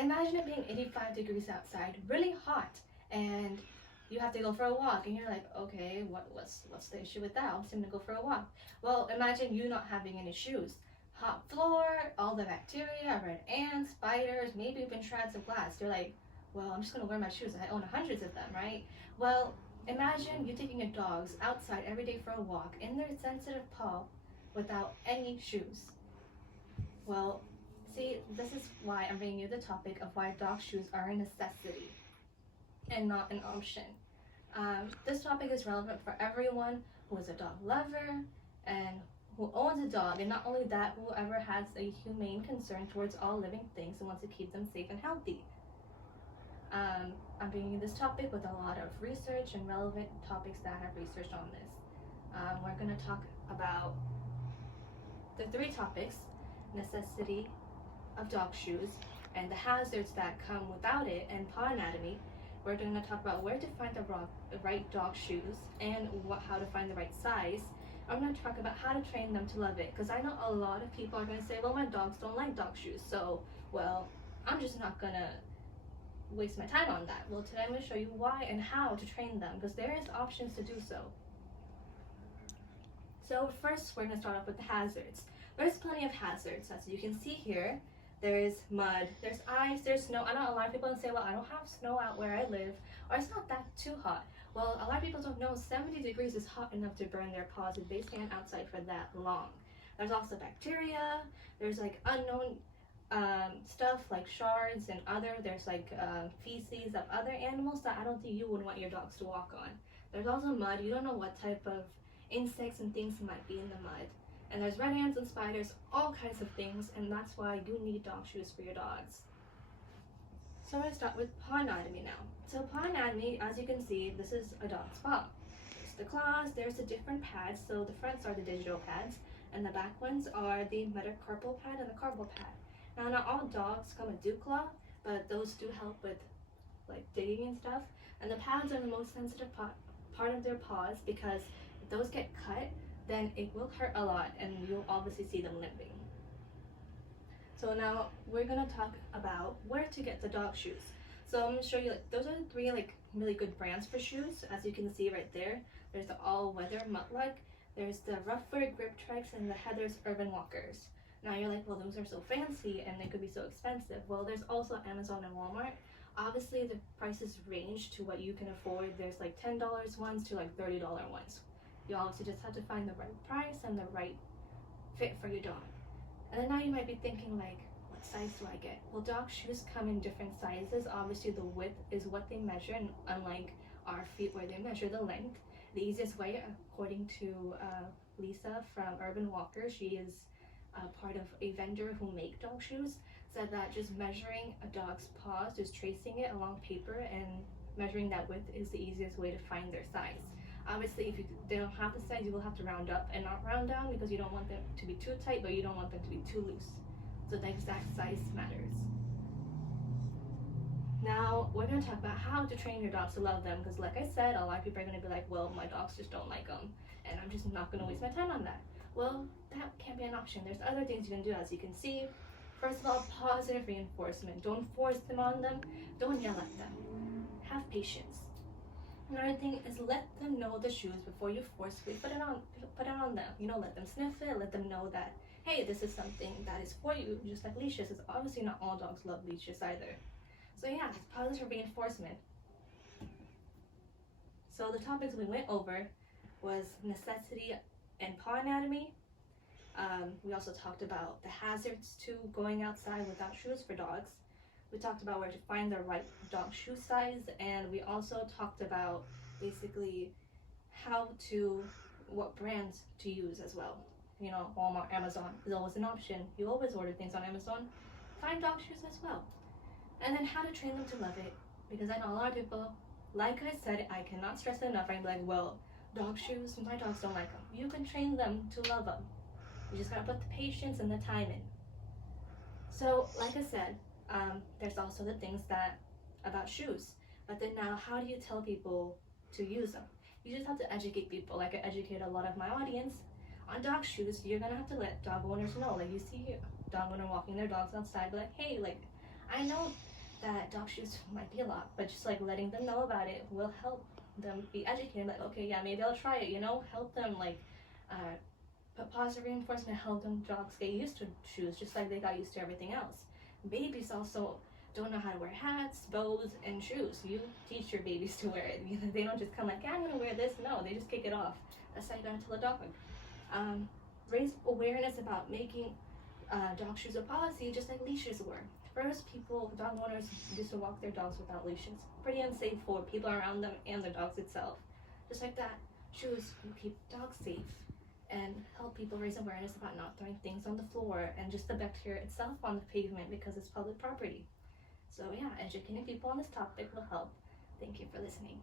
Imagine it being 85 degrees outside, really hot, and you have to go for a walk, and you're like, okay, what's the issue with that? I'm just gonna go for a walk. Well, imagine you not having any shoes. Hot floor, all the bacteria, red ants, spiders, maybe even shards of glass. You're like, well, I'm just gonna wear my shoes. I own hundreds of them, right? Well, imagine you taking your dogs outside every day for a walk in their sensitive paw without any shoes. Well, see, this is why I'm bringing you the topic of why dog shoes are a necessity and not an option. This topic is relevant for everyone who is a dog lover and who owns a dog, and not only that, whoever has a humane concern towards all living things and wants to keep them safe and healthy. I'm bringing you this topic with a lot of research and relevant topics that I have researched on this. We're going to talk about the three topics: necessity of dog shoes and the hazards that come without it, and paw anatomy. We're going to talk about where to find the right dog shoes and how to find the right size. I'm going to talk about how to train them to love it, because I know a lot of people are going to say, well, my dogs don't like dog shoes, so, well, I'm just not going to waste my time on that. Well, today I'm going to show you why and how to train them, because there is options to do so. So first, we're going to start off with the hazards. There's plenty of hazards. As you can see here, there's mud, there's ice, there's snow. I know a lot of people say, well, I don't have snow out where I live, or it's not that too hot. Well, a lot of people don't know 70 degrees is hot enough to burn their paws if they stand outside for that long. There's also bacteria, there's like unknown stuff like shards and there's like feces of other animals that I don't think you would want your dogs to walk on. There's also mud. You don't know what type of insects and things might be in the mud. And there's red ants and spiders, all kinds of things, and that's why you need dog shoes for your dogs. So I'm going to start with paw anatomy now. So paw anatomy, as you can see, this is a dog's paw. There's the claws, there's the different pads. So the fronts are the digital pads, and the back ones are the metacarpal pad and the carpal pad. Now, not all dogs come with dew claw, but those do help with like digging and stuff. And the pads are the most sensitive part of their paws, because if those get cut, then it will hurt a lot, and you'll obviously see them limping. So now we're gonna talk about where to get the dog shoes. So I'm gonna show you, like, those are the three like really good brands for shoes. As you can see right there, there's the all-weather Mutlug, there's the Rufford Grip Treks, and the Heather's Urban Walkers. Now you're like, well, those are so fancy and they could be so expensive. Well, there's also Amazon and Walmart. Obviously, the prices range to what you can afford. There's like $10 ones to like $30 ones. You obviously just have to find the right price and the right fit for your dog. And then now you might be thinking, like, what size do I get? Well, dog shoes come in different sizes. Obviously, the width is what they measure, and unlike our feet where they measure the length, the easiest way, according to Lisa from Urban Walker, she is part of a vendor who make dog shoes, said that just measuring a dog's paws, just tracing it along paper and measuring that width is the easiest way to find their size. Obviously, if they don't have the size, you will have to round up and not round down, because you don't want them to be too tight, but you don't want them to be too loose. So the exact size matters. Now, we're going to talk about how to train your dogs to love them, because like I said, a lot of people are going to be like, well, my dogs just don't like them, and I'm just not going to waste my time on that. Well, that can't be an option. There's other things you can do, as you can see. First of all, positive reinforcement. Don't force them on them. Don't yell at them. Have patience. Another thing is, let them know the shoes before you forcefully put it on them. You know, let them sniff it, let them know that, hey, this is something that is for you, just like leashes. It's obviously not all dogs love leashes either. So yeah, it's positive reinforcement. So the topics we went over was necessity and paw anatomy. We also talked about the hazards to going outside without shoes for dogs. We talked about where to find the right dog shoe size, and we also talked about basically what brands to use as well. You know, Walmart, Amazon is always an option. You always order things on Amazon. Find dog shoes as well. And then how to train them to love it. Because I know a lot of people, like I said, I cannot stress it enough. I'm like, well, dog shoes, my dogs don't like them. You can train them to love them. You just gotta put the patience and the time in. So, like I said, there's also the things about shoes. But then now, how do you tell people to use them? You just have to educate people. Like I educate a lot of my audience on dog shoes. You're gonna have to let dog owners know. Like you see a dog owner walking their dogs outside, but like, hey, like, I know that dog shoes might be a lot, but just like letting them know about it will help them be educated. Like, okay, yeah, maybe I'll try it. You know, help them like put positive reinforcement, help them dogs get used to shoes, just like they got used to everything else. Babies also don't know how to wear hats, bows, and shoes. You teach your babies to wear it. They don't just come like, yeah, I'm gonna wear this. No, they just kick it off. That's how you gotta tell a dog. Raise awareness about making dog shoes a policy, just like leashes were. First, dog owners used to walk their dogs without leashes. Pretty unsafe for people around them and the dogs itself. Just like that, shoes will keep dogs safe and help people raise awareness about not throwing things on the floor and just the bacteria itself on the pavement because it's public property. So yeah, educating people on this topic will help. Thank you for listening.